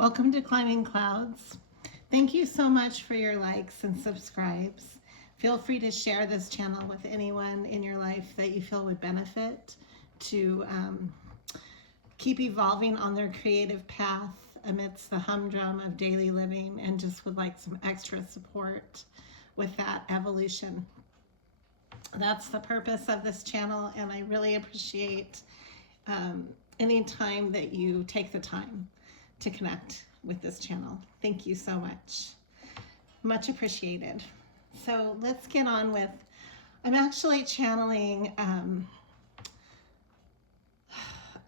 Welcome to Climbing Clouds. Thank you so much for your likes and subscribes. Feel free to share this channel with anyone in your life that you feel would benefit to keep evolving on their creative path amidst the humdrum of daily living and just would like some extra support with that evolution. That's the purpose of this channel, and I really appreciate any time that you take the time to connect with this channel. Thank you so much. Much appreciated. So let's get on with, I'm actually channeling,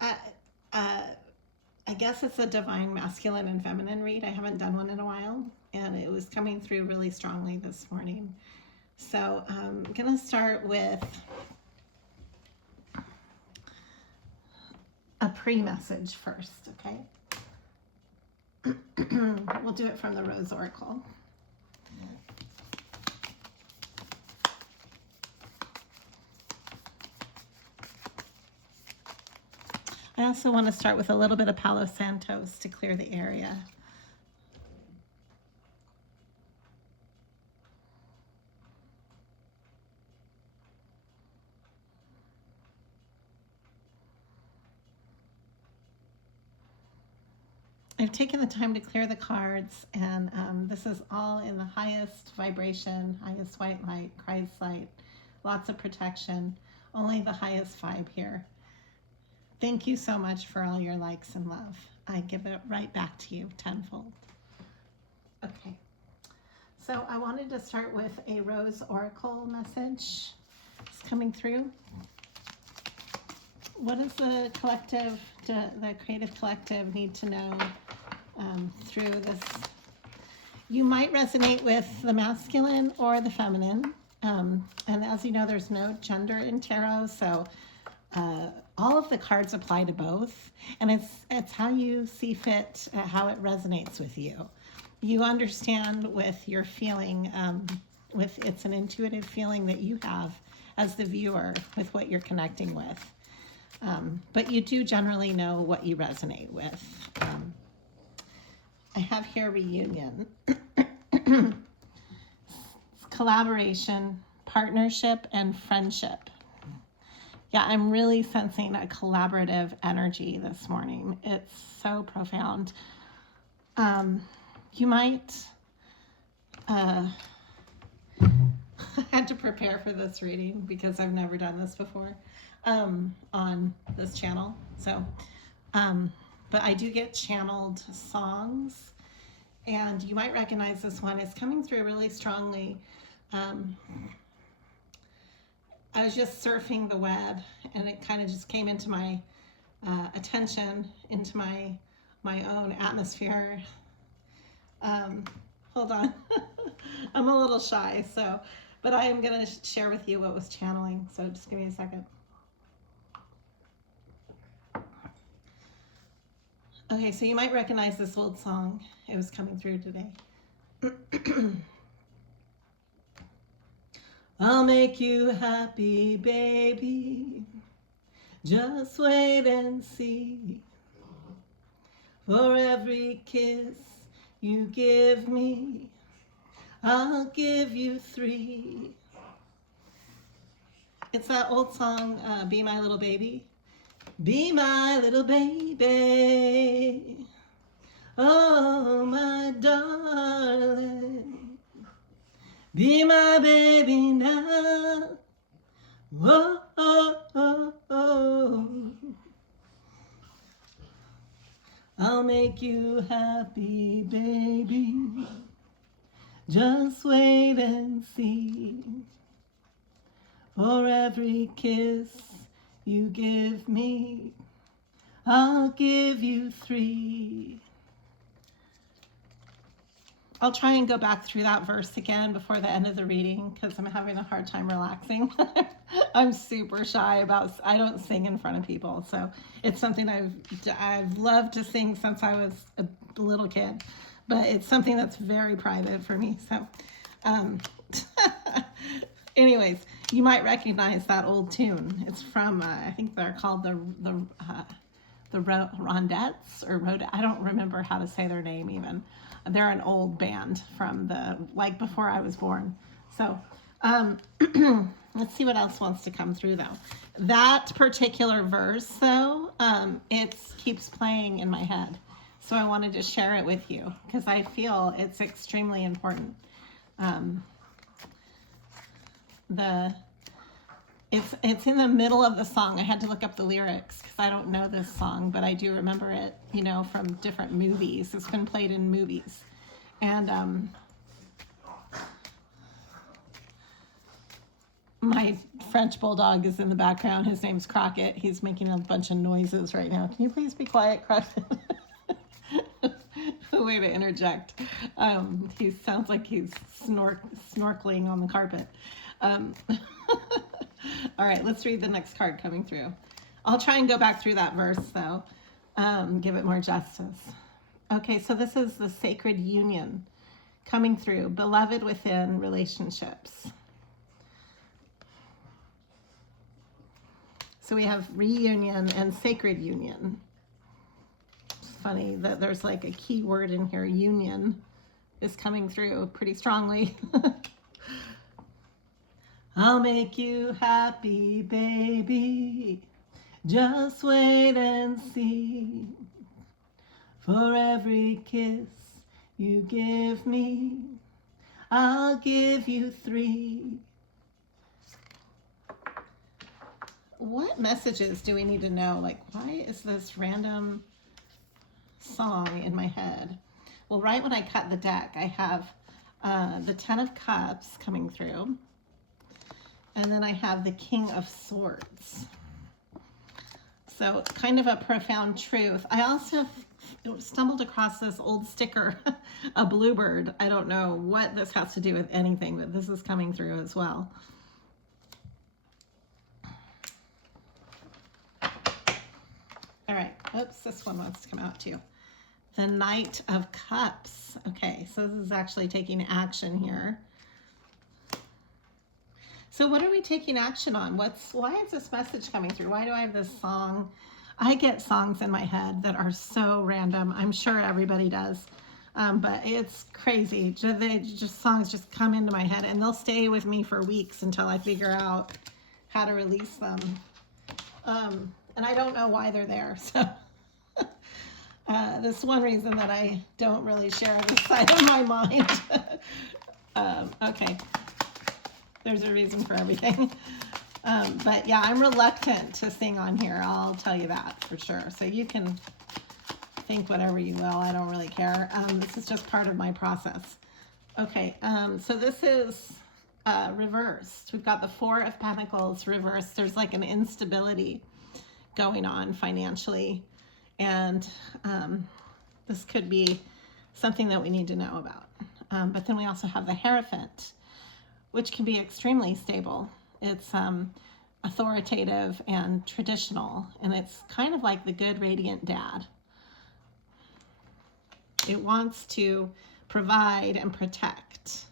I guess it's a divine masculine and feminine read. I haven't done one in a while, and it was coming through really strongly this morning. So I'm gonna start with a pre-message first, okay? We'll do it from the Rose Oracle. I also want to start with a little bit of Palo Santos to clear the area. I've taken the time to clear the cards, and this is all in the highest vibration, highest white light, Christ light, lots of protection, only the highest vibe here. Thank you so much for all your likes and love. I give it right back to you tenfold. Okay, so I wanted to start with a Rose Oracle message. It's coming through. What does the collective, the creative collective need to know through this? You might resonate with the masculine or the feminine. And as you know, there's no gender in tarot, so all of the cards apply to both. And it's how you see fit, how it resonates with you. You understand with your feeling, it's an intuitive feeling that you have as the viewer with what you're connecting with. But you do generally know what you resonate with. I have here reunion, collaboration, partnership, and friendship. Yeah, I'm really sensing a collaborative energy this morning. It's so profound. You might, I had to prepare for this reading because I've never done this before on this channel. So, but I do get channeled songs, and you might recognize this one. It's coming through really strongly. I was just surfing the web, and it kind of just came into my attention, into my own atmosphere. Hold on. I'm a little shy, so, but I am going to share with you what was channeling, so just give me a second. Okay, so you might recognize this old song. It was coming through today. I'll make you happy, baby. Just wait and see. For every kiss you give me, I'll give you 3. It's that old song, Be My Little Baby. Be my little baby, oh my darling, be my baby now, oh, oh, oh, oh. I'll make you happy, baby, just wait and see, for every kiss you give me, I'll give you 3. I'll try and go back through that verse again before the end of the reading because I'm having a hard time relaxing. I'm super shy about, I don't sing in front of people. So it's something I've loved to sing since I was a little kid, but it's something that's very private for me. So anyways, you might recognize that old tune. It's from, I think they're called the the Rondettes or I don't remember how to say their name even. They're an old band from like before I was born. So let's see what else wants to come through though. That particular verse though, it keeps playing in my head. So I wanted to share it with you because I feel it's extremely important. It's in the middle of the song. I had to look up the lyrics because I don't know this song, but I do remember it, you know, from different movies. It's been played in movies. And my French bulldog is in the background. His name's Crockett. He's making a bunch of noises right now. Can you please be quiet, Crockett? A way to interject. He sounds like he's snorkeling on the carpet. All right, let's read the next card coming through. I'll try and go back through that verse though, give it more justice. Okay, so this is the sacred union coming through, beloved within relationships. So we have reunion and sacred union. It's funny that there's like a key word in here, union, is coming through pretty strongly. I'll make you happy, baby. Just wait and see. For every kiss you give me, I'll give you 3. What messages do we need to know? Like, why is this random song in my head? Well, right when I cut the deck, I have the 10 of Cups coming through. And then I have the King of Swords. So kind of a profound truth. I also stumbled across this old sticker, a bluebird. I don't know what this has to do with anything, but this is coming through as well. All right, oops, this one wants to come out too. The Knight of Cups. Okay, so this is actually taking action here. So what are we taking action on? Why is this message coming through? Why do I have this song? I get songs in my head that are so random. I'm sure everybody does. But it's crazy. Songs just come into my head and they'll stay with me for weeks until I figure out how to release them. And I don't know why they're there. So this is one reason that I don't really share this side of my mind. Okay. There's a reason for everything. But yeah, I'm reluctant to sing on here. I'll tell you that for sure. So you can think whatever you will. I don't really care. This is just part of my process. Okay, so this is reversed. We've got the 4 of Pentacles reversed. There's like an instability going on financially. And this could be something that we need to know about. But then we also have the Hierophant, which can be extremely stable. It's authoritative and traditional, and it's kind of like the good, radiant dad. It wants to provide and protect,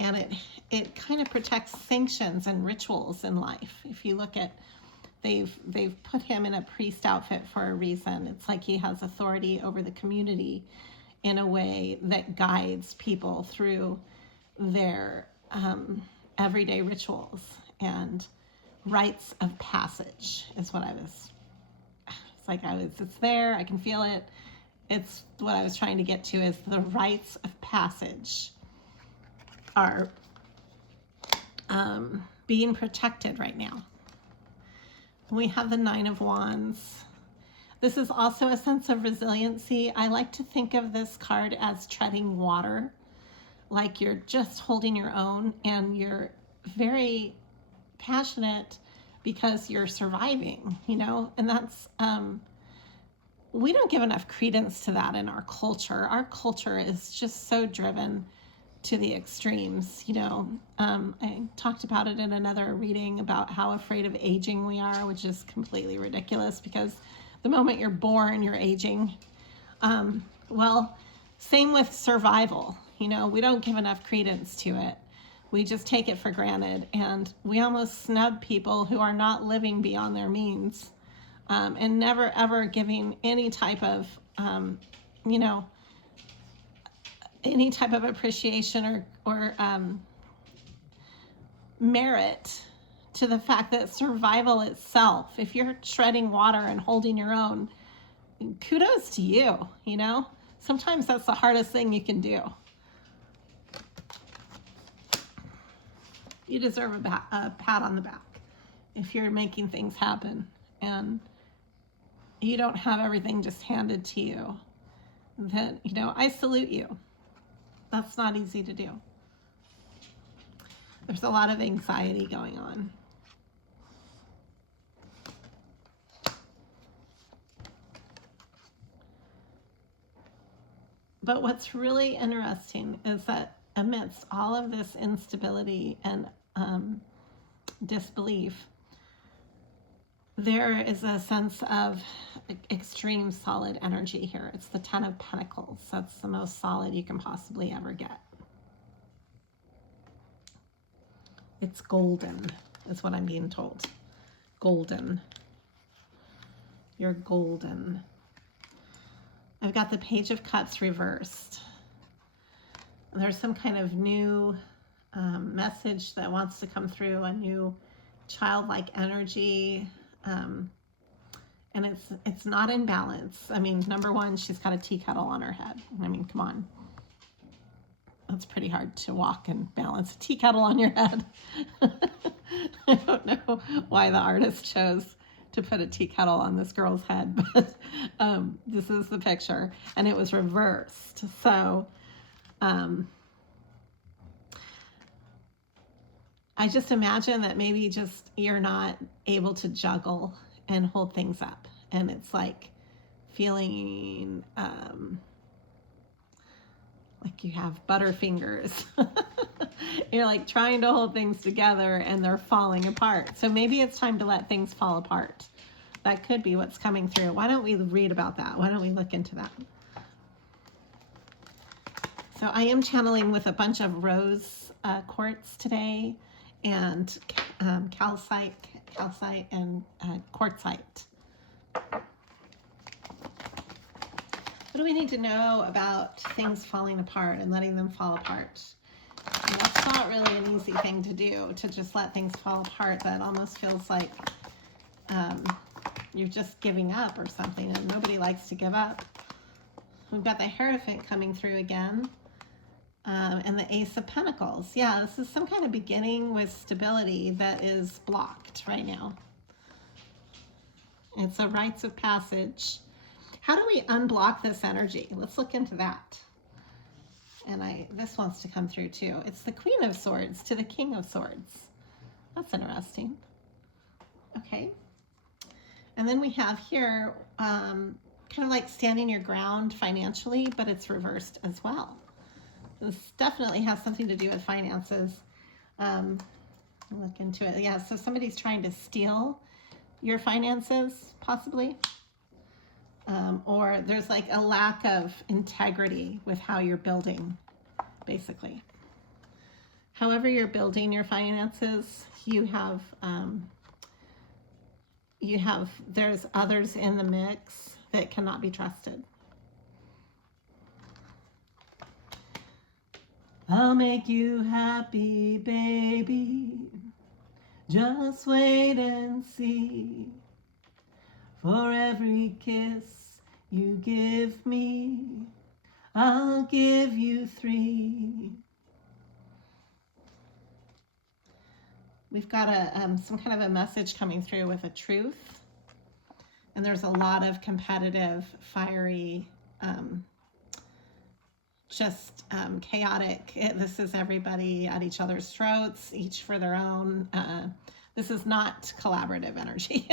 and it kind of protects sanctions and rituals in life. If you look at, they've put him in a priest outfit for a reason. It's like he has authority over the community in a way that guides people through their everyday rituals and rites of passage is what it's there, I can feel it. It's what I was trying to get to is the rites of passage are being protected right now. We have the 9 of Wands. This is also a sense of resiliency. I like to think of this card as treading water. Like you're just holding your own and you're very passionate because you're surviving, you know, and that's, we don't give enough credence to that in our culture. Our culture is just so driven to the extremes, you know. I talked about it in another reading about how afraid of aging we are, which is completely ridiculous because the moment you're born, you're aging. Well, same with survival. You know, we don't give enough credence to it. We just take it for granted, and we almost snub people who are not living beyond their means and never ever giving any type of, you know, any type of appreciation or merit to the fact that survival itself, if you're treading water and holding your own, kudos to you, you know? Sometimes that's the hardest thing you can do. You deserve a pat on the back if you're making things happen and you don't have everything just handed to you. Then, you know, I salute you. That's not easy to do. There's a lot of anxiety going on. But what's really interesting is that amidst all of this instability and disbelief, there is a sense of extreme solid energy here. It's the 10 of Pentacles. That's the most solid you can possibly ever get. It's golden, is what I'm being told. Golden. You're golden. I've got the Page of Cups reversed. There's some kind of new message that wants to come through, a new childlike energy. And it's not in balance. I mean, number one, she's got a tea kettle on her head. I mean, come on. That's pretty hard to walk and balance a tea kettle on your head. I don't know why the artist chose to put a tea kettle on this girl's head, but this is the picture, and it was reversed. So I just imagine that maybe just you're not able to juggle and hold things up, and it's like feeling like you have butterfingers. You're like trying to hold things together and they're falling apart. So maybe it's time to let things fall apart. That could be what's coming through. Why don't we read about that? Why don't we look into that? So I am channeling with a bunch of rose quartz today, and calcite and quartzite. What do we need to know about things falling apart and letting them fall apart? And that's not really an easy thing to do, to just let things fall apart. That almost feels like you're just giving up or something, and nobody likes to give up. We've got the Hierophant coming through again, and the Ace of Pentacles. Yeah, this is some kind of beginning with stability that is blocked right now. It's a rites of passage. How do we unblock this energy? Let's look into that. And this wants to come through too. It's the Queen of Swords to the King of Swords. That's interesting. Okay. And then we have here kind of like standing your ground financially, but it's reversed as well. This definitely has something to do with finances. Look into it. Yeah, so somebody's trying to steal your finances, possibly. Or there's like a lack of integrity with how you're building, basically. However you're building your finances, there's others in the mix that cannot be trusted. I'll make you happy, baby. Just wait and see. For every kiss you give me, I'll give you 3. We've got some kind of a message coming through with a truth. And there's a lot of competitive, fiery, chaotic. This is everybody at each other's throats, each for their own. This is not collaborative energy.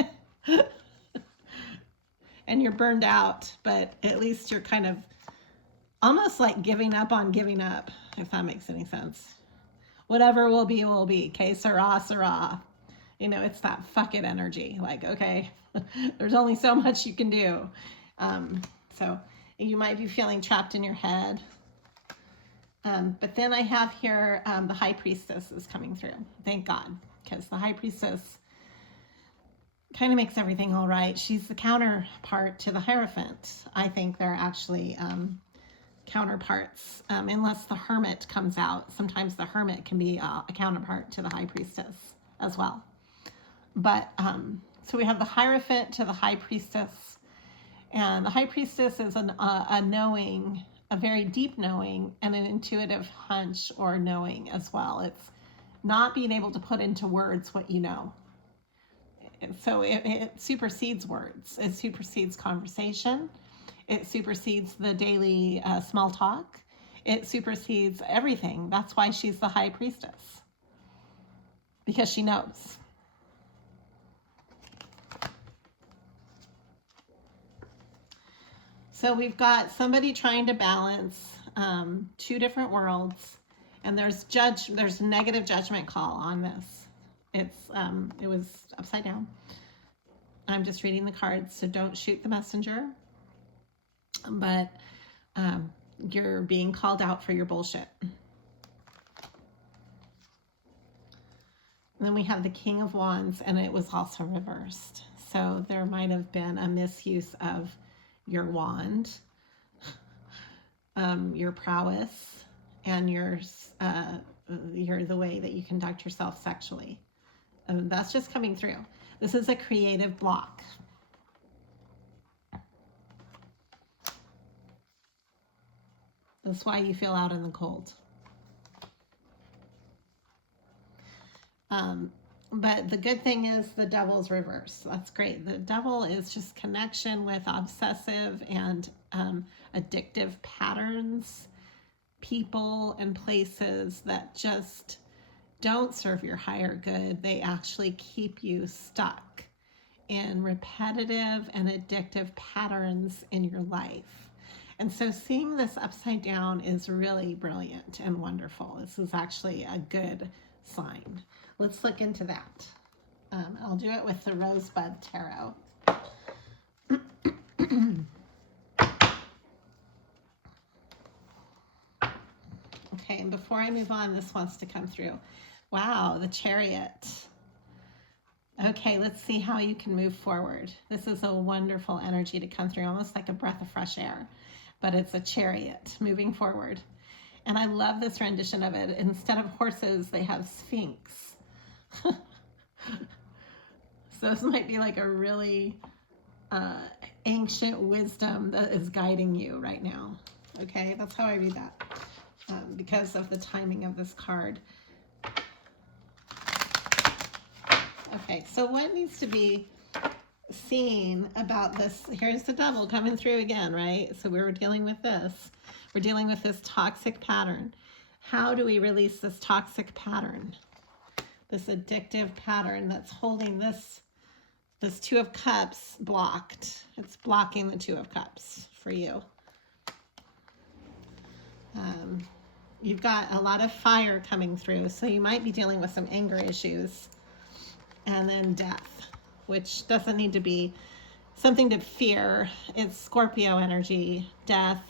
And you're burned out, but at least you're kind of almost like giving up on giving up, if that makes any sense. Whatever will be, will be. Que sera, sera. You know, it's that fuck it energy. Like, okay, there's only so much you can do. So you might be feeling trapped in your head. But then I have here the High Priestess is coming through. Thank God, because the High Priestess kind of makes everything all right. She's the counterpart to the Hierophant. I think they're actually counterparts, unless the Hermit comes out. Sometimes the Hermit can be a counterpart to the High Priestess as well. But so we have the Hierophant to the High Priestess, and the High Priestess is a knowing, a very deep knowing, and an intuitive hunch or knowing as well. It's not being able to put into words what you know. So it supersedes words. It supersedes conversation. It supersedes the daily small talk. It supersedes everything. That's why she's the High Priestess, because she knows. So we've got somebody trying to balance two different worlds, and there's a negative judgment call on this. It was upside down. I'm just reading the cards, so don't shoot the messenger. But you're being called out for your bullshit. And then we have the King of Wands, and it was also reversed. So there might have been a misuse of your wand, your prowess, and the way that you conduct yourself sexually. That's just coming through. This is a creative block. That's why you feel out in the cold. But the good thing is the Devil's reverse. That's great. The Devil is just connection with obsessive and addictive patterns, people and places that just don't serve your higher good. They actually keep you stuck in repetitive and addictive patterns in your life. And so seeing this upside down is really brilliant and wonderful. This is actually a good sign. Let's look into that. I'll do it with the Rosebud Tarot. Okay, and before I move on, this wants to come through. Wow, the Chariot. Okay, let's see how you can move forward. This is a wonderful energy to come through, almost like a breath of fresh air, but it's a chariot moving forward. And I love this rendition of it. Instead of horses, they have Sphinx. So this might be like a really ancient wisdom that is guiding you right now. Okay, that's how I read that because of the timing of this card. Okay, so what needs to be seen about this? Here's the Devil coming through again, right? So we were dealing with this. We're dealing with this toxic pattern. How do we release this toxic pattern? This addictive pattern that's holding this Two of Cups blocked. It's blocking the Two of Cups for you. You've got a lot of fire coming through, so you might be dealing with some anger issues. And then death, which doesn't need to be something to fear. It's Scorpio energy, death.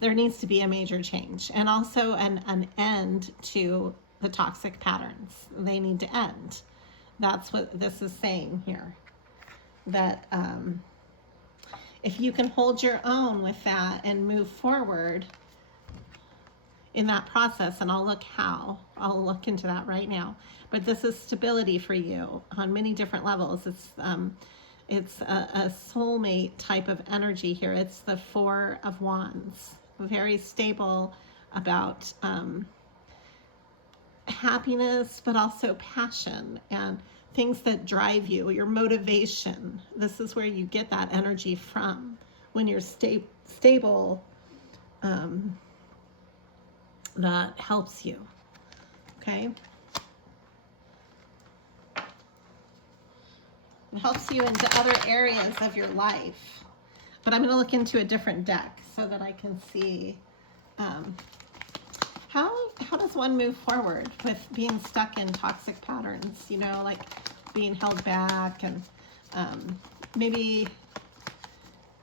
There needs to be a major change, and also an end to the toxic patterns. They need to end. That's what this is saying here. That if you can hold your own with that and move forward in that process, and I'll look into that right now. But this is stability for you on many different levels. It's a soulmate type of energy here. It's the Four of Wands. Very stable about happiness, but also passion and things that drive you, your motivation. This is where you get that energy from when you're stable. That helps you. Okay. It helps you into other areas of your life. But I'm going to look into a different deck so that I can see how does one move forward with being stuck in toxic patterns, you know, like being held back and maybe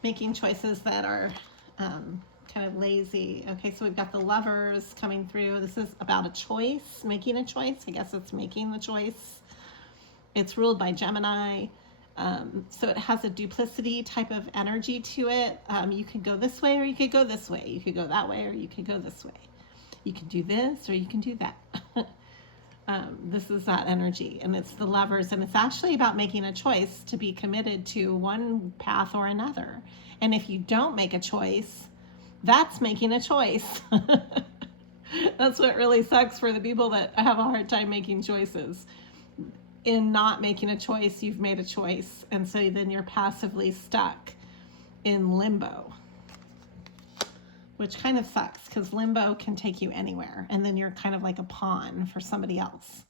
making choices that are kind of lazy. Okay, so we've got the Lovers coming through. This is about a choice, making a choice. I guess it's making the choice. It's ruled by Gemini. So it has a duplicity type of energy to it. You could go this way or you could go this way. You could go that way or you could go this way. You can do this or you can do that. This is that energy, and it's the Lovers, and it's actually about making a choice to be committed to one path or another. And if you don't make a choice, that's making a choice. That's what really sucks for the people that have a hard time making choices. In not making a choice, you've made a choice, and so then you're passively stuck in limbo, which kind of sucks because limbo can take you anywhere, and then you're kind of like a pawn for somebody else.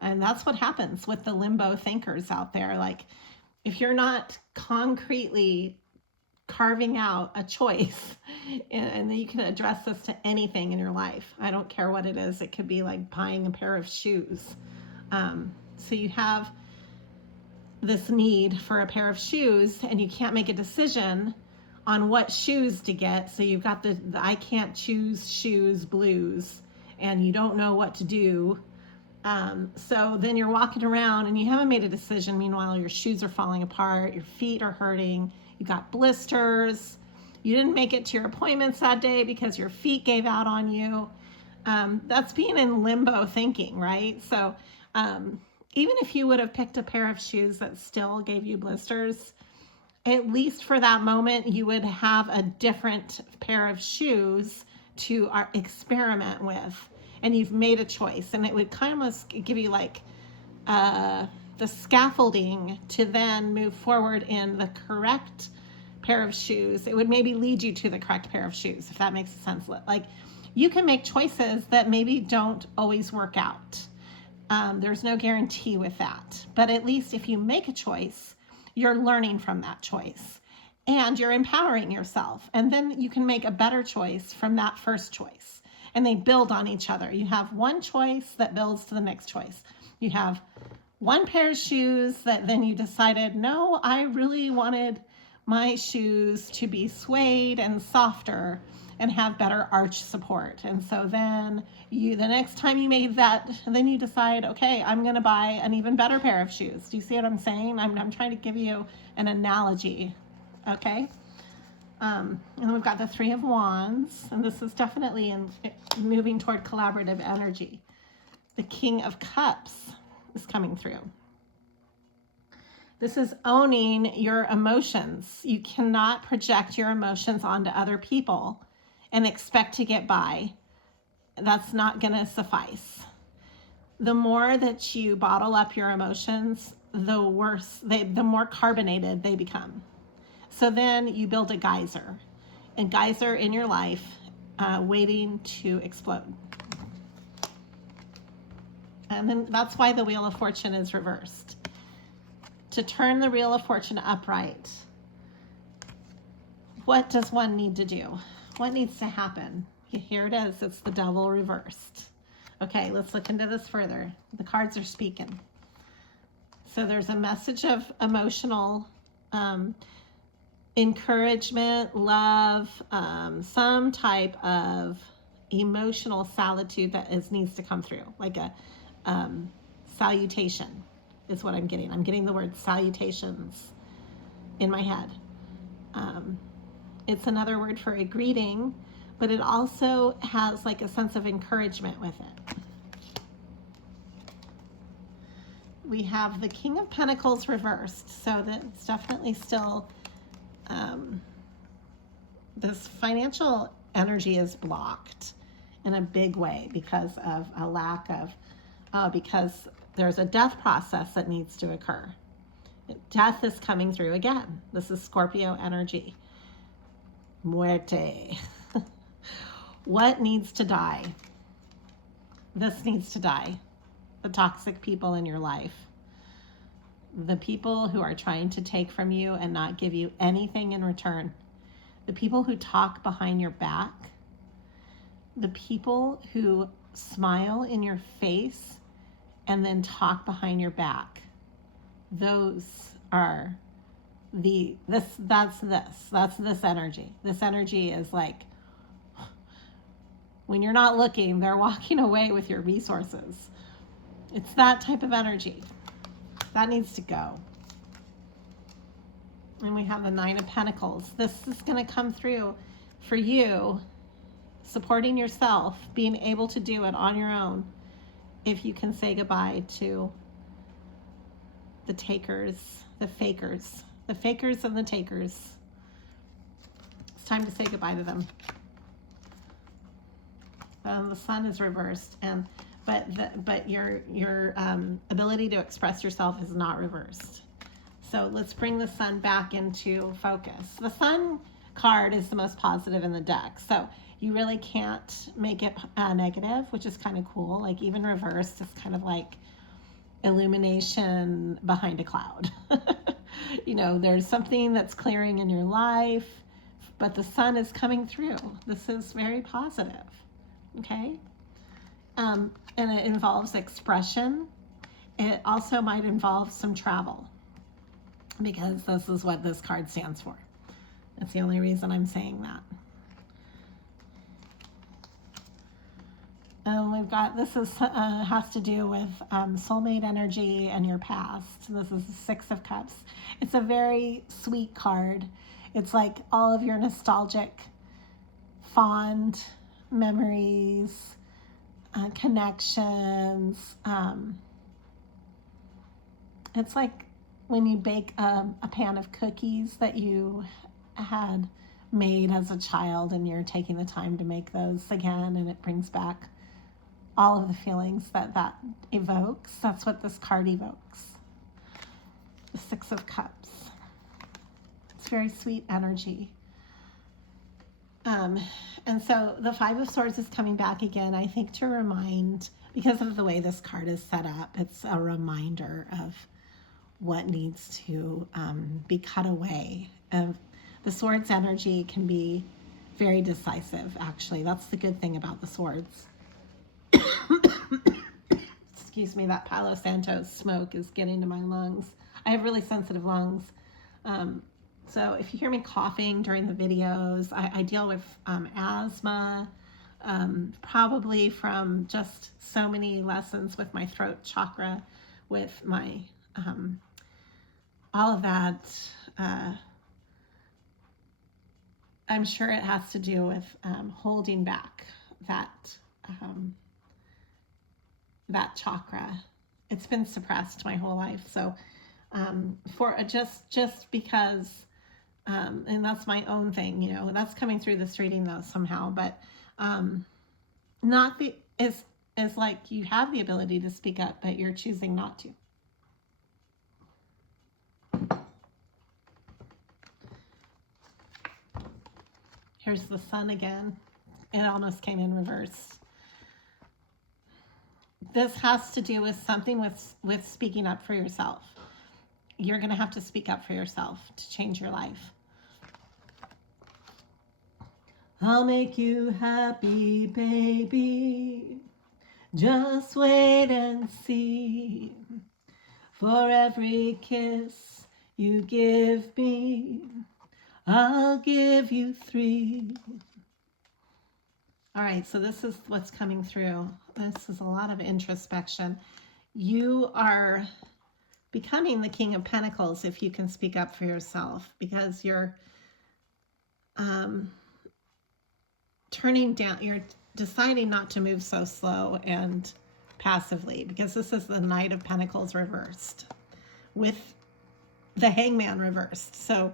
And that's what happens with the limbo thinkers out there. Like, if you're not concretely carving out a choice, and you can address this to anything in your life. I don't care what it is. It could be like buying a pair of shoes. So you have this need for a pair of shoes, and you can't make a decision on what shoes to get. So you've got the I can't choose shoes blues, and you don't know what to do. So then you're walking around and you haven't made a decision. Meanwhile, your shoes are falling apart, your feet are hurting, you got blisters, you didn't make it to your appointments that day because your feet gave out on you. That's being in limbo thinking, right? So even if you would have picked a pair of shoes that still gave you blisters, at least for that moment, you would have a different pair of shoes to experiment with. And you've made a choice, and it would kind of give you like the scaffolding to then move forward in the correct pair of shoes. It would maybe lead you to the correct pair of shoes, if that makes sense. Like, you can make choices that maybe don't always work out. There's no guarantee with that, but at least if you make a choice, you're learning from that choice and you're empowering yourself, and then you can make a better choice from that first choice. And they build on each other. You have one choice that builds to the next choice. You have one pair of shoes that then you decided, no, I really wanted my shoes to be suede and softer and have better arch support. And so then the next time you made that, then you decide, okay, I'm going to buy an even better pair of shoes. Do you see what I'm saying? I'm trying to give you an analogy. Okay. And then we've got the Three of Wands, and this is definitely moving toward collaborative energy. The King of Cups is coming through. This is owning your emotions. You cannot project your emotions onto other people and expect to get by. That's not going to suffice. The more that you bottle up your emotions, the worse the more carbonated they become. So then you build a geyser in your life, waiting to explode. And then that's why the Wheel of Fortune is reversed. To turn the Wheel of Fortune upright, what does one need to do? What needs to happen? Here it is. It's the Devil reversed. Okay, let's look into this further. The cards are speaking. So there's a message of emotional encouragement, love, some type of emotional solitude that needs to come through, like a salutation is what I'm getting. I'm getting the word salutations in my head. It's another word for a greeting, but it also has like a sense of encouragement with it. We have the King of Pentacles reversed, so that's definitely still this financial energy is blocked in a big way because of a lack of, because there's a death process that needs to occur. Death is coming through again. This is Scorpio energy. Muerte. What needs to die? This needs to die. The toxic people in your life. The people who are trying to take from you and not give you anything in return. The people who talk behind your back. The people who smile in your face and then talk behind your back. Those are that's this energy. This energy is like, when you're not looking, they're walking away with your resources. It's that type of energy. That needs to go. And we have the Nine of Pentacles. This is going to come through for you, supporting yourself, being able to do it on your own if you can say goodbye to the takers, the fakers and the takers. It's time to say goodbye to them. The sun is reversed, but your ability to express yourself is not reversed. So let's bring the sun back into focus. The sun card is the most positive in the deck, so you really can't make it negative, which is kind of cool. Like even reversed is kind of like illumination behind a cloud. You know, there's something that's clearing in your life, but the sun is coming through. This is very positive, okay? And it involves expression. It also might involve some travel, because this is what this card stands for. That's the only reason I'm saying that. We've got, this is has to do with soulmate energy and your past. This is the Six of Cups. It's a very sweet card. It's like all of your nostalgic, fond memories, connections. It's like when you bake a pan of cookies that you had made as a child, and you're taking the time to make those again, and it brings back all of the feelings that evokes. That's what this card evokes. The Six of Cups. It's very sweet energy. And so the Five of Swords is coming back again, I think, to remind, because of the way this card is set up, it's a reminder of what needs to be cut away. The Swords energy can be very decisive, actually. That's the good thing about the Swords. Excuse me, that Palo Santo smoke is getting to my lungs. I have really sensitive lungs. So if you hear me coughing during the videos, I deal with asthma, probably from just so many lessons with my throat chakra, with my, all of that. I'm sure it has to do with holding back that chakra. It's been suppressed my whole life. So for just because, and that's my own thing, you know, that's coming through this reading though somehow, but not the, is like you have the ability to speak up, but you're choosing not to. Here's the sun again. It almost came in reverse. This has to do with something with speaking up for yourself. You're going to have to speak up for yourself to change your life. I'll make you happy, baby. Just wait and see. For every kiss you give me, I'll give you 3. All right, so this is what's coming through. This is a lot of introspection. You are becoming the King of Pentacles if you can speak up for yourself, because you're turning down, you're deciding not to move so slow and passively, because this is the Knight of Pentacles reversed with the Hangman reversed. So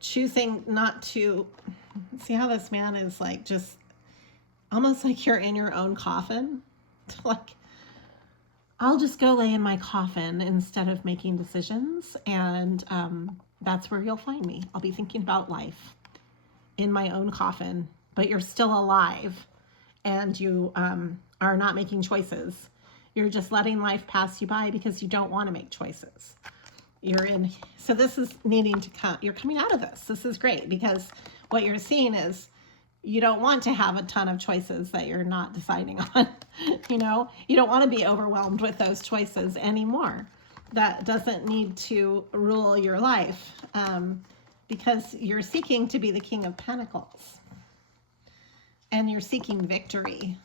choosing not to, see how this man is like just almost like you're in your own coffin. Like, I'll just go lay in my coffin instead of making decisions, and that's where you'll find me. I'll be thinking about life in my own coffin, but you're still alive, and you are not making choices. You're just letting life pass you by because you don't want to make choices. You're in, so this is needing to come, you're coming out of this. This is great, because what you're seeing is you don't want to have a ton of choices that you're not deciding on. You know, you don't want to be overwhelmed with those choices anymore. That doesn't need to rule your life, because you're seeking to be the King of Pentacles, and you're seeking victory.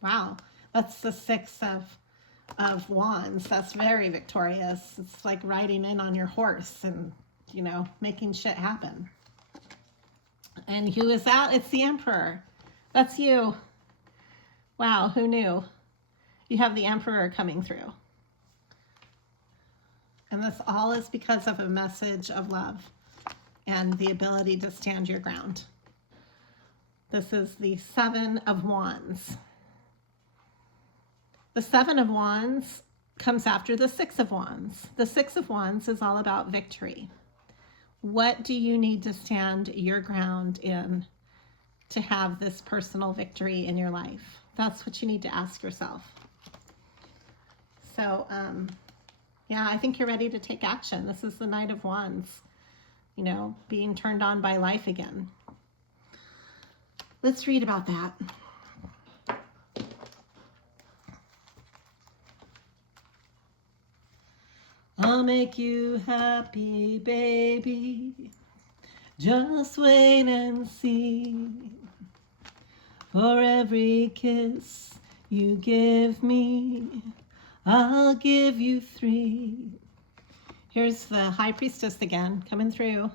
Wow, that's the Six of Wands. That's very victorious. It's like riding in on your horse and you know, making shit happen. And who is that? It's the Emperor. That's you. Wow, who knew? You have the Emperor coming through. And this all is because of a message of love and the ability to stand your ground. This is the Seven of Wands. The Seven of Wands comes after the Six of Wands. The Six of Wands is all about victory. What do you need to stand your ground in to have this personal victory in your life? That's what you need to ask yourself. So, yeah, I think you're ready to take action. This is the Knight of Wands, you know, being turned on by life again. Let's read about that. I'll make you happy, baby. Just wait and see. For every kiss you give me, I'll give you 3. Here's the High Priestess again, coming through.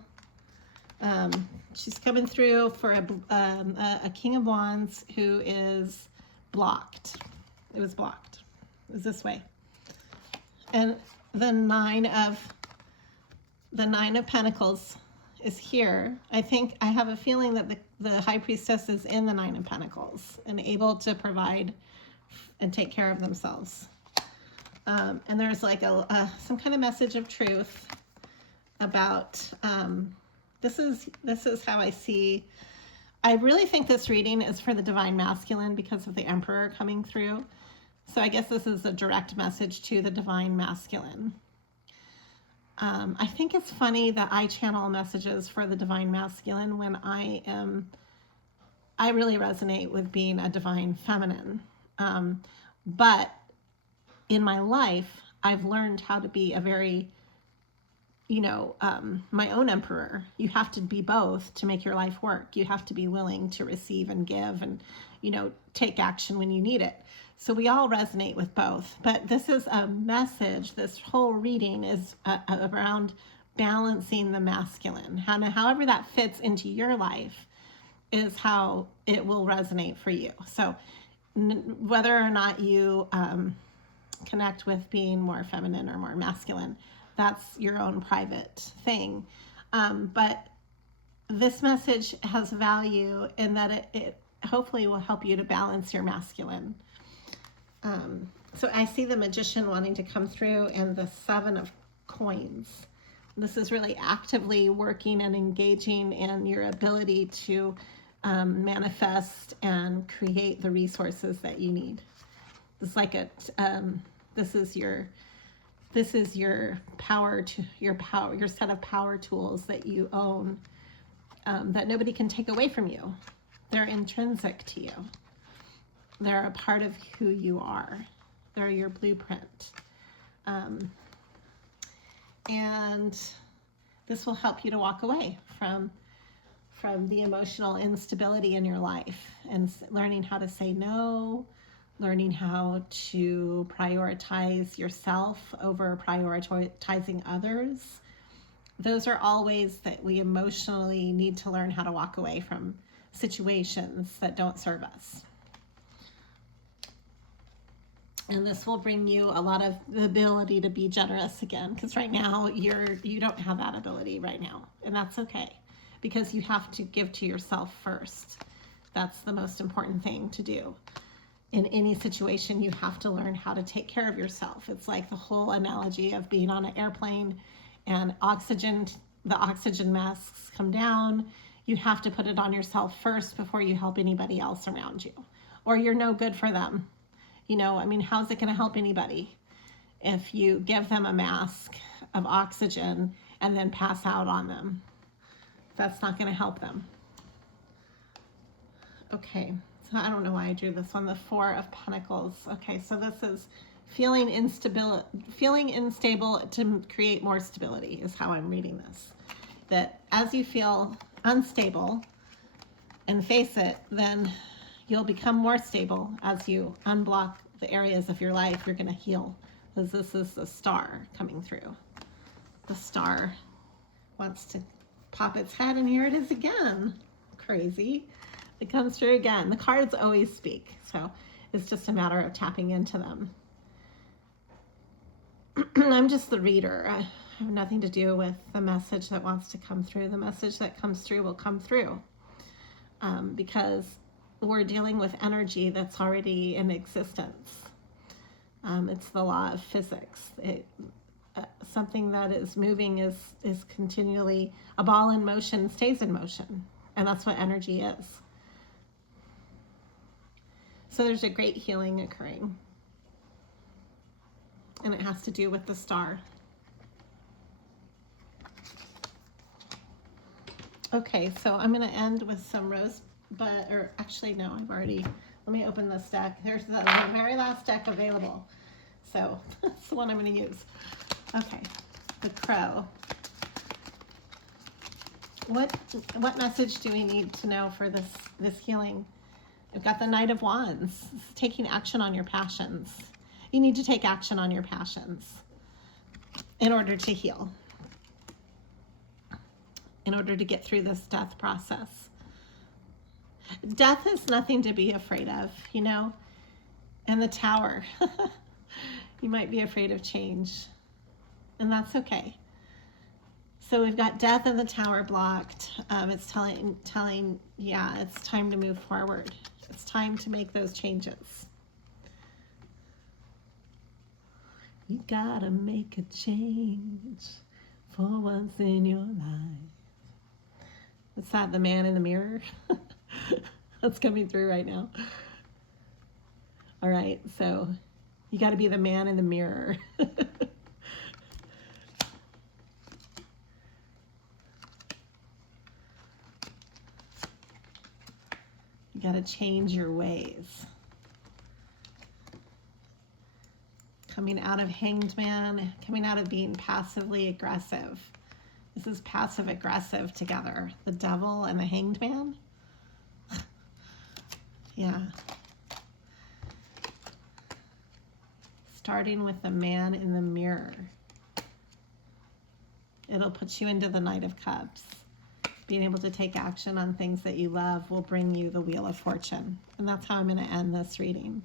She's coming through for a King of Wands who is blocked. It was blocked. It was this way. And the Nine of Pentacles is here. I have a feeling that the High Priestess is in the Nine of Pentacles and able to provide and take care of themselves. And there's like some kind of message of truth about this is how I see. I really think this reading is for the Divine Masculine because of the Emperor coming through. So I guess this is a direct message to the Divine Masculine. I think it's funny that I channel messages for the Divine Masculine when I really resonate with being a Divine Feminine. But in my life, I've learned how to be a very, you know, my own Emperor. You have to be both to make your life work. You have to be willing to receive and give and, you know, take action when you need it. So we all resonate with both. But this is a message, this whole reading is around balancing the masculine. However that fits into your life is how it will resonate for you. So whether or not you connect with being more feminine or more masculine, that's your own private thing. But this message has value in that it hopefully will help you to balance your masculine. So I see the Magician wanting to come through and the Seven of Coins. This is really actively working and engaging in your ability to manifest and create the resources that you need. It's like this is your power to your set of power tools that you own, that nobody can take away from you. They're intrinsic to you. They're a part of who you are. They're your blueprint. And this will help you to walk away from the emotional instability in your life and learning how to say no, learning how to prioritize yourself over prioritizing others. Those are all ways that we emotionally need to learn how to walk away from situations that don't serve us. And this will bring you a lot of the ability to be generous again, because right now you don't have that ability right now, and that's okay, because you have to give to yourself first. That's the most important thing to do. In any situation, you have to learn how to take care of yourself. It's like the whole analogy of being on an airplane and the oxygen masks come down. You have to put it on yourself first before you help anybody else around you, or you're no good for them. You know, I mean, how's it going to help anybody if you give them a mask of oxygen and then pass out on them? That's not going to help them. Okay, so I don't know why I drew this one, the Four of Pentacles. Okay, so this is feeling unstable to create more stability is how I'm reading this. That as you feel unstable and face it, then you'll become more stable as you unblock the areas of your life you're going to heal. Because this is the Star coming through. The Star wants to pop its head, and here it is again. Crazy. It comes through again. The cards always speak, so it's just a matter of tapping into them. I'm just the reader. I have nothing to do with the message that wants to come through. The message that comes through will come through, because we're dealing with energy that's already in existence. It's the law of physics. Something that is moving is continually, a ball in motion stays in motion, and that's what energy is. So there's a great healing occurring, and it has to do with the star. Okay, so I'm going to end with some rosebud, or actually no, I've already, let me open this deck. There's the very last deck available, so that's the one I'm going to use. Okay, the crow. What message do we need to know for this healing? We've got the Knight of Wands. It's taking action on your passions. You need to take action on your passions in order to heal, in order to get through this death process. Death is nothing to be afraid of, you know? And the Tower. You might be afraid of change, and that's okay. So we've got death and the Tower blocked. It's telling, yeah, it's time to move forward. It's time to make those changes. You gotta make a change for once in your life. What's that, the man in the mirror? That's coming through right now. All right, so you gotta be the man in the mirror. You got to change your ways. Coming out of Hanged Man, coming out of being passively aggressive. This is passive aggressive together. The Devil and the Hanged Man. Yeah. Starting with the man in the mirror. It'll put you into the Knight of Cups. Being able to take action on things that you love will bring you the Wheel of Fortune. And that's how I'm going to end this reading.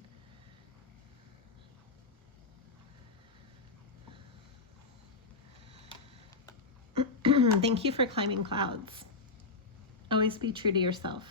Thank you for climbing clouds. Always be true to yourself.